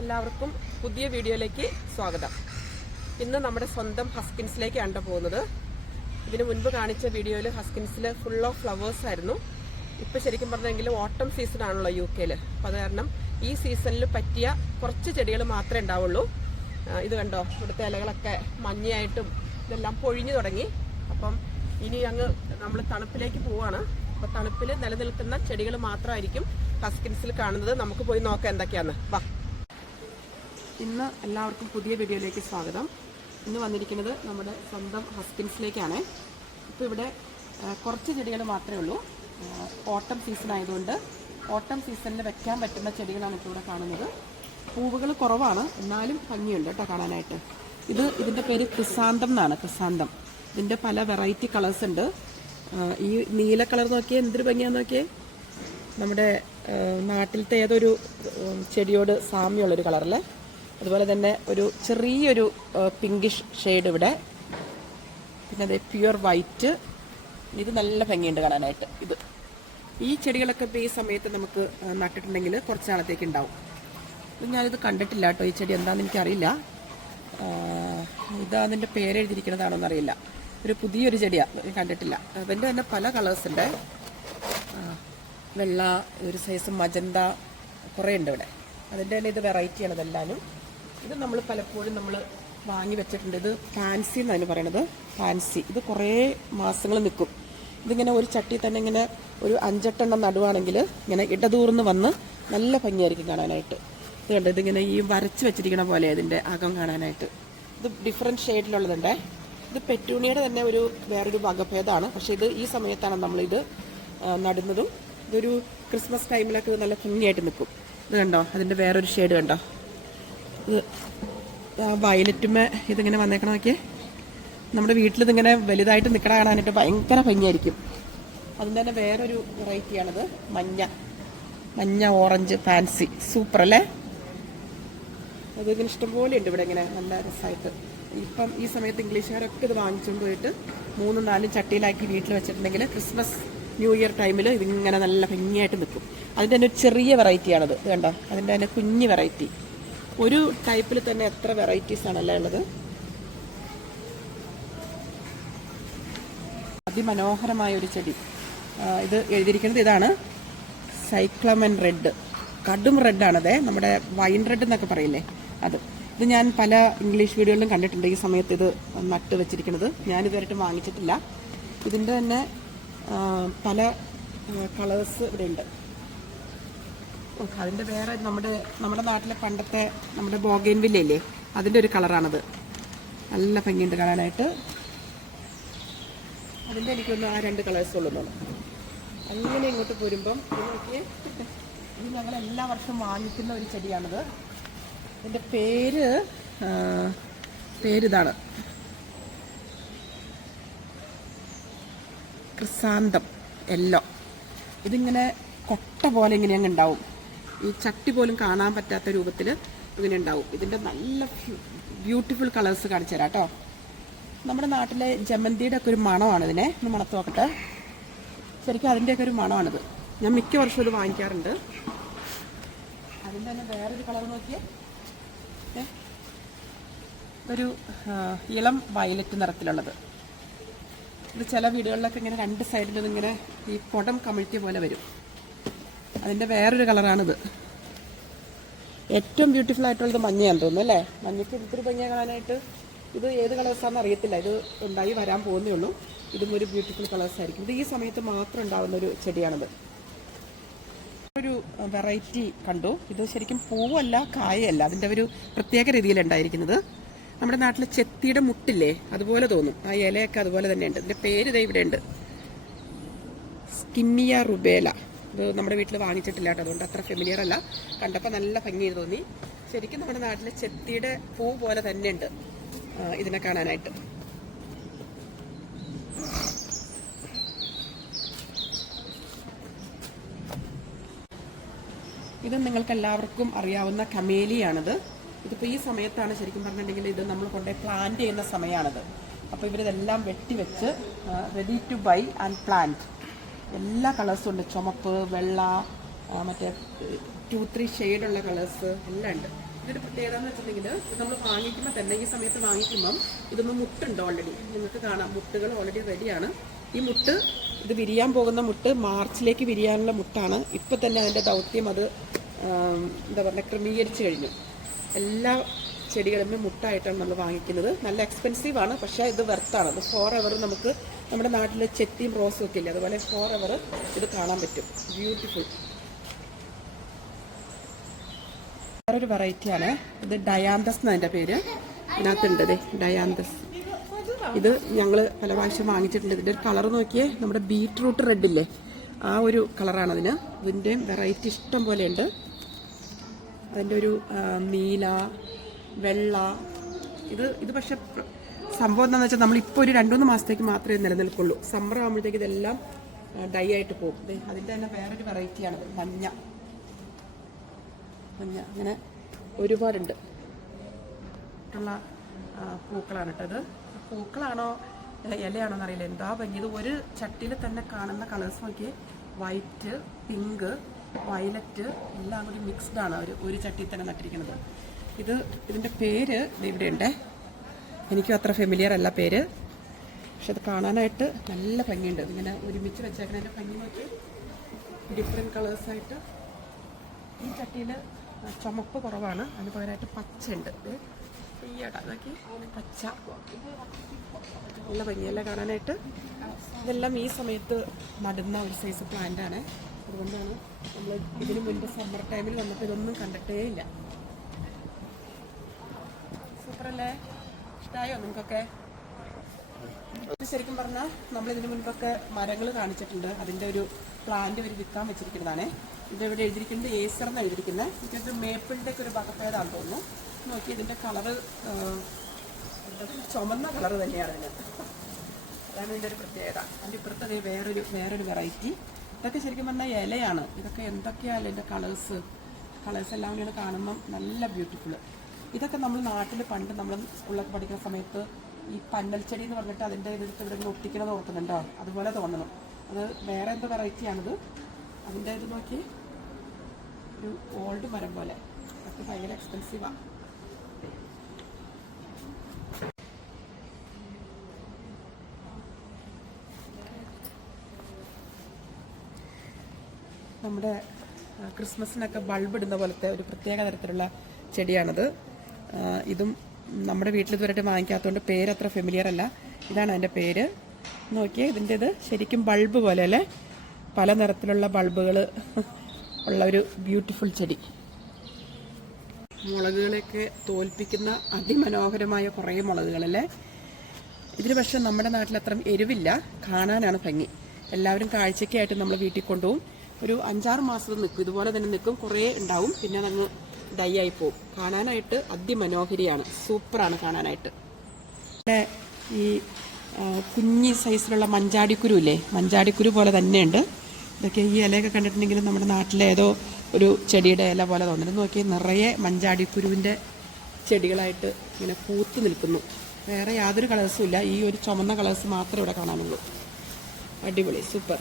എല്ലാവർക്കും പുതിയ വീഡിയോയിലേക്ക് സ്വാഗതം. ഇന്ന് നമ്മുടെ സ്വന്തം ഹസ്കിൻസിലേക്കാണ് പോകുന്നത്. ഇതിനു മുൻപ് കാണിച്ച വീഡിയോയിൽ ഹസ്കിൻസിൽ ഫുൾ ഓഫ് ഫ്ലവേഴ്സ് ആയിരുന്നു. ഇപ്പോൾ ശരിക്കും പറഞ്ഞെങ്കിൽ ഓട്ടം സീസൺ ആണല്ലോ UK-ൽ. അപ്പോൾ അത് കാരണം ഈ സീസണിൽ പറ്റിയ കുറച്ച് ചെടികൾ മാത്രമേ ഉണ്ടാവുള്ളൂ. ഇത് കണ്ടോ, ഇവിടുത്തെ ഇലകളൊക്കെ മഞ്ഞയായിട്ടും ഇതെല്ലാം പൊഴിഞ്ഞു തുടങ്ങി. അപ്പം ഇനി അങ്ങ് നമ്മൾ തണുപ്പിലേക്ക് പോവാണ്. അപ്പോൾ തണുപ്പിൽ നിലനിൽക്കുന്ന ചെടികൾ മാത്രമായിരിക്കും ഹസ്കിൻസിൽ കാണുന്നത്. നമുക്ക് പോയി നോക്കാം എന്തൊക്കെയാന്ന്. വാ. ഇന്ന് എല്ലാവർക്കും പുതിയ വീഡിയോയിലേക്ക് സ്വാഗതം. ഇന്ന് വന്നിരിക്കുന്നത് നമ്മുടെ സ്വന്തം ഹസ്കിൻസിലേക്കാണ്. ഇപ്പോൾ ഇവിടെ കുറച്ച് ചെടികൾ മാത്രമേ ഉള്ളൂ. ഓട്ടം സീസൺ ആയതുകൊണ്ട് ഓട്ടം സീസണിൽ വെക്കാൻ പറ്റുന്ന ചെടികളാണ് ഇപ്പോൾ ഇവിടെ കാണുന്നത്. പൂവുകൾ കുറവാണ്, എന്നാലും ഭംഗിയുണ്ട് കേട്ടോ കാണാനായിട്ട്. ഇതിൻ്റെ പേര് ക്രിസാന്തം എന്നാണ്. ക്രിസാന്തം ഇതിൻ്റെ പല വെറൈറ്റി കളേഴ്സ് ഉണ്ട്. ഈ നീല കളർ നോക്കിയേ, എന്തൊരു ഭംഗിയാന്ന് നോക്കിയേ. നമ്മുടെ നാട്ടിലത്തെ ഏതൊരു ചെടിയോട് സാമ്യമുള്ളൊരു കളറല്ലേ. അതുപോലെ തന്നെ ഒരു ചെറിയൊരു പിങ്കിഷ് ഷെയ്ഡ് ഇവിടെ. പിന്നെ അത് പ്യുവർ വൈറ്റ്. ഇത് നല്ല ഭംഗിയുണ്ട് കാണാനായിട്ട്. ഈ ചെടികളൊക്കെ ഇപ്പോൾ ഈ സമയത്ത് നമുക്ക് നട്ടിട്ടുണ്ടെങ്കിൽ കുറച്ച് നാളത്തേക്ക് ഉണ്ടാവും. ഞാനിത് കണ്ടിട്ടില്ല കേട്ടോ. ഈ ചെടി എന്താണെന്ന് എനിക്കറിയില്ല. അതിൻ്റെ പേരെഴുതിയിരിക്കുന്നതാണോ എന്നറിയില്ല. ഒരു പുതിയൊരു ചെടിയാണ്, കണ്ടിട്ടില്ല. അതിൻ്റെ തന്നെ പല കളേഴ്സ് ഉണ്ട്. വെള്ള, ഒരു സൈസ് മജന്ത, കുറേ ഉണ്ട് ഇവിടെ. അതിൻ്റെ തന്നെ ഇത് വെറൈറ്റിയാണ് ഇതെല്ലാവരും. ഇത് നമ്മൾ പലപ്പോഴും നമ്മൾ വാങ്ങി വെച്ചിട്ടുണ്ട്. ഇത് ഫാൻസി എന്നാണ് പറയണത്. ഫാൻസി ഇത് കുറേ മാസങ്ങൾ നിൽക്കും. ഇതിങ്ങനെ ഒരു ചട്ടി തന്നെ ഇങ്ങനെ ഒരു 5-8 എണ്ണം നടുവാണെങ്കിൽ ഇങ്ങനെ ഇടതൂർന്ന് വന്ന് നല്ല ഭംഗിയായിരിക്കും കാണാനായിട്ട്. ഇത് കണ്ട്, ഇതിങ്ങനെ ഈ വരച്ച് വെച്ചിരിക്കണ പോലെ ഇതിൻ്റെ അകം കാണാനായിട്ട്. ഇത് ഡിഫറെൻറ്റ് ഷെയ്ഡിലുള്ളതുണ്ട്. ഇത് പെറ്റൂണിയുടെ തന്നെ വേറൊരു വകഭേദമാണ്. പക്ഷേ ഇത് ഈ സമയത്താണ് നമ്മളിത് നടുന്നതും. ഇതൊരു ക്രിസ്മസ് ടൈമിലൊക്കെ നല്ല ഭംഗിയായിട്ട് നിൽക്കും. ഇത് കണ്ടോ, അതിൻ്റെ വേറൊരു ഷെയ്ഡ് കണ്ടോ. ഇത് വയലറ്റുമേ ഇതിങ്ങനെ വന്നേക്കണം നോക്കിയേ. നമ്മുടെ വീട്ടിലിതിങ്ങനെ വലുതായിട്ട് നിൽക്കണ കാണാനായിട്ട് ഭയങ്കര ഭംഗിയായിരിക്കും. അതിൻ്റെ തന്നെ വേറൊരു വെറൈറ്റിയാണിത്. മഞ്ഞ ഓറഞ്ച് ഫാൻസി. സൂപ്പർ അല്ലേ. അതിങ്ങനെ ഇഷ്ടംപോലെ ഉണ്ട് ഇവിടെ, ഇങ്ങനെ നല്ല രസമായിട്ട്. ഇപ്പം ഈ സമയത്ത് ഇംഗ്ലീഷുകാരൊക്കെ ഇത് വാങ്ങിച്ചുകൊണ്ട് പോയിട്ട് 3-4 ചട്ടിയിലാക്കി വീട്ടിൽ വെച്ചിട്ടുണ്ടെങ്കിൽ ക്രിസ്മസ് ന്യൂ ഇയർ ടൈമിൽ ഇതിങ്ങനെ നല്ല ഭംഗിയായിട്ട് നിൽക്കും. അതിൻ്റെ തന്നെ ഒരു ചെറിയ വെറൈറ്റിയാണത്. ഇത് കണ്ടോ, അതിൻ്റെ തന്നെ കുഞ്ഞ് വെറൈറ്റി. ഒരു ടൈപ്പിൽ തന്നെ എത്ര വെറൈറ്റീസ് ആണല്ലേ ഉള്ളത്. അതിമനോഹരമായ ഒരു ചെടി. ഇത് എഴുതിയിരിക്കുന്നത് ഇതാണ്, സൈക്ലമൻ റെഡ്. കടും റെഡാണത്. നമ്മുടെ വൈൻ റെഡ് എന്നൊക്കെ പറയില്ലേ, അത്. ഇത് ഞാൻ പല ഇംഗ്ലീഷ് വീഡിയോകളിലും കണ്ടിട്ടുണ്ട്. ഈ സമയത്ത് ഇത് നട്ട് വെച്ചിരിക്കുന്നത് ഞാനിതുവരെയായിട്ട് വാങ്ങിച്ചിട്ടില്ല. ഇതിൻ്റെ തന്നെ പല കളേഴ്സ് ഇവിടെ ഉണ്ട്. അതിൻ്റെ വേറെ നമ്മുടെ നാട്ടിലെ പണ്ടത്തെ നമ്മുടെ ബോഗൈൻവില്ലയില്ലേ, അതിൻ്റെ ഒരു കളറാണത്. നല്ല ഭംഗിയുണ്ട് കാണാനായിട്ട്. അതിൻ്റെ എനിക്കൊന്ന് 2 കളേഴ്സ് ഉള്ളൂ. അങ്ങനെ ഇങ്ങോട്ട് പോരുമ്പം ഇത് ഞങ്ങൾ എല്ലാ വർഷവും വാങ്ങിക്കുന്ന ഒരു ചെടിയാണിത്. ഇതിൻ്റെ പേരിതാണ് ക്രിസാന്തം യെല്ലോ. ഇതിങ്ങനെ കൊട്ട പോലെ ഇങ്ങനെ അങ്ങ് ഉണ്ടാവും. ഈ ചട്ടി പോലും കാണാൻ പറ്റാത്ത രൂപത്തിൽ ഇങ്ങനെ ഉണ്ടാവും. ഇതിൻ്റെ നല്ല ബ്യൂട്ടിഫുൾ കളേഴ്സ് കാണിച്ചു തരാം കേട്ടോ. നമ്മുടെ നാട്ടിലെ ജമന്തിയുടെ ഒക്കെ ഒരു മണമാണ് ഇതിനെ. ഒന്ന് മണത്ത് നോക്കട്ടെ. ശരിക്കും അതിൻ്റെയൊക്കെ ഒരു മണമാണിത്. ഞാൻ മിക്ക വർഷവും ഇത് വാങ്ങിക്കാറുണ്ട്. അതിൻ്റെ തന്നെ വേറൊരു കളർ നോക്കിയേ. ഒരു ഇളം വയലറ്റ് നിറത്തിലുള്ളത്. ഇത് ചില വീടുകളിലൊക്കെ ഇങ്ങനെ 2 സൈഡിലും ഇങ്ങനെ ഈ കുടം കമിഴ്ത്തിയ പോലെ വരും. അതിൻ്റെ വേറൊരു കളറാണിത്. ഏറ്റവും ബ്യൂട്ടിഫുൾ ആയിട്ടുള്ളത് മഞ്ഞയാണെന്ന് തോന്നുന്നു അല്ലേ. മഞ്ഞയ്ക്ക് ഇത്തിരി ഭംഗിയ കാണാനായിട്ട്. ഇത് ഏത് കളേഴ്സാണെന്ന് അറിയത്തില്ല. ഇത് ഉണ്ടായി വരാൻ പോകുന്നേ ഉള്ളൂ. ഇതും ഒരു ബ്യൂട്ടിഫുൾ കളേഴ്സ് ആയിരിക്കും. ഇത് ഈ സമയത്ത് മാത്രം ഉണ്ടാകുന്ന ഒരു ചെടിയാണിത്. ഒരു വെറൈറ്റി കണ്ടു. ഇത് ശരിക്കും പൂവല്ല, കായല്ല. അതിൻ്റെ ഒരു പ്രത്യേക രീതിയിലുണ്ടായിരിക്കുന്നത്. നമ്മുടെ നാട്ടിലെ ചെത്തിയുടെ മുട്ടില്ലേ, അതുപോലെ തോന്നും. ആ ഇലയൊക്കെ അതുപോലെ തന്നെയുണ്ട്. ഇതിൻ്റെ പേര് ഇതേ ഇവിടെ ഉണ്ട്, സ്കിമ്മിയ റുബേല. ഇത് നമ്മുടെ വീട്ടിൽ വാങ്ങിച്ചിട്ടില്ല കേട്ടോ, അതുകൊണ്ട് അത്ര ഫെമിലിയർ അല്ല. കണ്ടപ്പോൾ നല്ല ഭംഗി തോന്നി. ശരിക്കും നമ്മുടെ നാട്ടിലെ ചെത്തിയുടെ പൂ പോലെ തന്നെയുണ്ട് ഇതിനെ കാണാനായിട്ട്. ഇത് നിങ്ങൾക്ക് എല്ലാവർക്കും അറിയാവുന്ന കമേലിയാണിത്. ഇതിപ്പോൾ ഈ സമയത്താണ് ശരിക്കും പറഞ്ഞിട്ടുണ്ടെങ്കിൽ ഇത് നമ്മൾ കൊണ്ടുപോയി പ്ലാന്റ് ചെയ്യുന്ന സമയമാണിത്. അപ്പോൾ ഇവരിതെല്ലാം വെട്ടിവെച്ച് ready to buy and plant. എല്ലാ കളേഴ്സും ഉണ്ട്. ചുമപ്പ്, വെള്ള, മറ്റേ 2-3 ഷെയ്ഡുള്ള കളേഴ്സ് എല്ലാം ഉണ്ട്. ഇതിന്റെ പ്രത്യേകത എന്ന് വെച്ചിട്ടുണ്ടെങ്കിൽ നമ്മൾ വാങ്ങിക്കുമ്പോൾ തന്നെ ഈ സമയത്ത് വാങ്ങിക്കുമ്പം ഇതൊന്നും മുട്ടുണ്ട് ഓൾറെഡി. നിങ്ങൾക്ക് കാണാം മുട്ടുകൾ ഓൾറെഡി റെഡിയാണ്. ഈ മുട്ട് ഇത് വിരിയാൻ പോകുന്ന മുട്ട് മാർച്ചിലേക്ക് വിരിയാനുള്ള മുട്ടാണ്. ഇപ്പം തന്നെ അതിൻ്റെ ദൗത്യം അത് എന്താ പറയുക ക്രമീകരിച്ചു കഴിഞ്ഞു. എല്ലാ ചെടികളും മുട്ടായിട്ടാണ് നമ്മൾ വാങ്ങിക്കുന്നത്. നല്ല എക്സ്പെൻസീവാണ്, പക്ഷേ ഇത് വെർത്താണ്. ഇത് 4 hour നമുക്ക് നമ്മുടെ നാട്ടിൽ ചെത്തിയും റോസും ഒക്കെ ഇല്ലേ, അതുപോലെ 4 hour ഇത് കാണാൻ പറ്റും. ബ്യൂട്ടിഫുൾ. വേറൊരു വെറൈറ്റിയാണ് ഇത്. ഡയാന്തസ് എന്നതിൻ്റെ പേര് ഇതിനകത്തുണ്ട്. ഡയാന്തസ് ഇത് ഞങ്ങൾ പല പ്രാവശ്യം വാങ്ങിച്ചിട്ടുണ്ട്. ഇതിൻ്റെ ഒരു കളർ നോക്കിയേ, നമ്മുടെ ബീറ്റ്റൂട്ട് റെഡ് ഇല്ലേ, ആ ഒരു കളറാണ് അതിന്. ഇതിൻ്റെയും വെറൈറ്റി ഇഷ്ടം പോലെ ഉണ്ട്. അതിൻ്റെ ഒരു നീല, വെള്ള, ഇത് പക്ഷെ സംഭവം എന്താണെന്ന് വെച്ചാൽ നമ്മളിപ്പോൾ ഒരു 2-3 മാസത്തേക്ക് മാത്രമേ നിലനിൽക്കുള്ളൂ. സമ്മർ ആകുമ്പോഴത്തേക്ക് ഇതെല്ലാം ഡൈ ആയിട്ട് പോകും. അതിൻ്റെ തന്നെ വേറൊരു വെറൈറ്റിയാണ് മഞ്ഞ. അങ്ങനെ ഒരുപാടുണ്ട് ഉള്ള പൂക്കളാണ് കേട്ടോ. ഇത് പൂക്കളാണോ ഇലയാണോ എന്നറിയില്ല, എന്താ ഭംഗി. ഇത് ഒരു ചട്ടിയിൽ തന്നെ കാണുന്ന കളേഴ്സ് നോക്കി, വൈറ്റ്, പിങ്ക്, വയലറ്റ് എല്ലാം കൂടി മിക്സ്ഡ് ആണ് ഒരു ചട്ടിയിൽ തന്നെ നട്ടിരിക്കുന്നത്. ഇതിൻ്റെ പേര് ഇവിടെ ഉണ്ട്. എനിക്കും അത്ര ഫെമിലിയർ അല്ല പേര്, പക്ഷെ അത് കാണാനായിട്ട് നല്ല ഭംഗിയുണ്ട്. ഇങ്ങനെ ഒരുമിച്ച് വെച്ചേക്കുന്നതിൻ്റെ ഭംഗി നോക്കി, ഡിഫറെൻറ്റ് കളേഴ്സായിട്ട്. ഈ ചട്ടിയിൽ ചുമപ്പ് കുറവാണ്, അതിന് പകരമായിട്ട് പച്ചയുണ്ട്. നോക്കി പച്ച, നല്ല ഭംഗിയല്ല കാണാനായിട്ട്. ഇതെല്ലാം ഈ സമയത്ത് നടുന്ന ഒരു സൈസ് പ്ലാന്റാണ്. അതുകൊണ്ടാണ് നമ്മൾ ഇതിന് മുൻപ് സമ്മർ ടൈമിൽ വന്നപ്പോൾ ഇതൊന്നും കണ്ടിട്ടേ ഇല്ല. സൂപ്പറല്ലേ? ഇഷ്ടമായോ നിങ്ങൾക്കൊക്കെ? ശരിക്കും പറഞ്ഞാൽ നമ്മളിതിന് മുൻപൊക്കെ മരങ്ങൾ കാണിച്ചിട്ടുണ്ട്. അതിൻ്റെ ഒരു പ്ലാന്റ് ഒരു വിൽക്കാൻ വെച്ചിരിക്കുന്നതാണ്. ഇതിവിടെ എഴുതിയിരിക്കുന്നത് ഏസർ എന്നാണ് എഴുതിയിരിക്കുന്നത്. ഇതൊരു മേപ്പിളിൻ്റെ ഒക്കെ ഒരു വകഭേദമാണെന്ന് തോന്നുന്നു. നോക്കി ഇതിൻ്റെ കളറ് ചുമന്ന കളറ് തന്നെയാണ് ഇതിന്. അതാണ് ഇതിൻ്റെ ഒരു പ്രത്യേകത. അതിൻ്റെ ഇപ്പുറത്തെ വേറൊരു വെറൈറ്റി. ഇതൊക്കെ ശരിക്കും പറഞ്ഞാൽ ഇലയാണ്. ഇതൊക്കെ എന്തൊക്കെയാണ് ഇതിൻ്റെ കളേഴ്സ് എല്ലാം കൂടിയാണ് കാണുമ്പം നല്ല ബ്യൂട്ടിഫുൾ. ഇതൊക്കെ നമ്മൾ നാട്ടിൽ പണ്ട് നമ്മൾ സ്കൂളിലൊക്കെ പഠിക്കുന്ന സമയത്ത് ഈ പന്നൽ ചെടി എന്ന് പറഞ്ഞിട്ട് അതിൻ്റെ ഇതെടുത്ത് ഇവിടെ ഒട്ടിക്കണത് ഓർക്കുന്നുണ്ടോ? അതുപോലെ തോന്നണം. അത് വേറെ എന്തോ വെറൈറ്റിയാണിത്. അതിൻ്റെ ഇത് നോക്കി ഒരു ഓൾഡ് മരം പോലെ. അതൊക്കെ ഭയങ്കര എക്സ്പെൻസീവാണ്. നമ്മുടെ ക്രിസ്മസിനൊക്കെ ബൾബ് ഇടുന്ന പോലത്തെ ഒരു പ്രത്യേക തരത്തിലുള്ള ചെടിയാണത്. ഇതും നമ്മുടെ വീട്ടിൽ ഇതുവരെയായിട്ട് വാങ്ങിക്കാത്തതുകൊണ്ട് പേരത്ര ഫെമിലിയർ അല്ല. ഇതാണ് അതിൻ്റെ പേര്. നോക്കിയേ, ഇതിൻ്റെത് ശരിക്കും ബൾബ് പോലെ അല്ലേ, പല നിറത്തിലുള്ള ബൾബുകൾ ഉള്ള ഒരു ബ്യൂട്ടിഫുൾ ചെടി. മുളകുകളെയൊക്കെ തോൽപ്പിക്കുന്ന അതിമനോഹരമായ കുറേ മുളകുകളല്ലേ. ഇതിന് പക്ഷെ നമ്മുടെ നാട്ടിൽ അത്ര എരിവില്ല, കാണാനാണ് ഭംഗി. എല്ലാവരും കാഴ്ചയ്ക്കായിട്ട് നമ്മൾ വീട്ടിൽ കൊണ്ടുപോകും. ഒരു 5-6 മാസം നിൽക്കും, ഇതുപോലെ തന്നെ നിൽക്കും. കുറേ ഉണ്ടാവും, പിന്നെ അതങ്ങ് ഡൈ ആയി പോവും. കാണാനായിട്ട് അതിമനോഹരിയാണ്, സൂപ്പറാണ് കാണാനായിട്ട്. ഇവിടെ ഈ കുഞ്ഞി സൈസിലുള്ള മഞ്ചാടിക്കുരു ഇല്ലേ, മഞ്ചാടിക്കുരു പോലെ തന്നെയുണ്ട്. ഇതൊക്കെ ഈ ഇലയൊക്കെ കണ്ടിട്ടുണ്ടെങ്കിൽ നമ്മുടെ നാട്ടിലെ ഏതോ ഒരു ചെടിയുടെ ഇല പോലെ തോന്നുന്നത്. നോക്കി നിറയെ മഞ്ചാടിക്കുരുവിൻ്റെ ചെടികളായിട്ട് ഇങ്ങനെ പൂത്ത് നിൽക്കുന്നു. വേറെ യാതൊരു കളേഴ്സും ഇല്ല, ഈ ഒരു ചുമന്ന കളേഴ്സ് മാത്രമേ ഇവിടെ കാണാനുള്ളൂ. അടിപൊളി, സൂപ്പർ.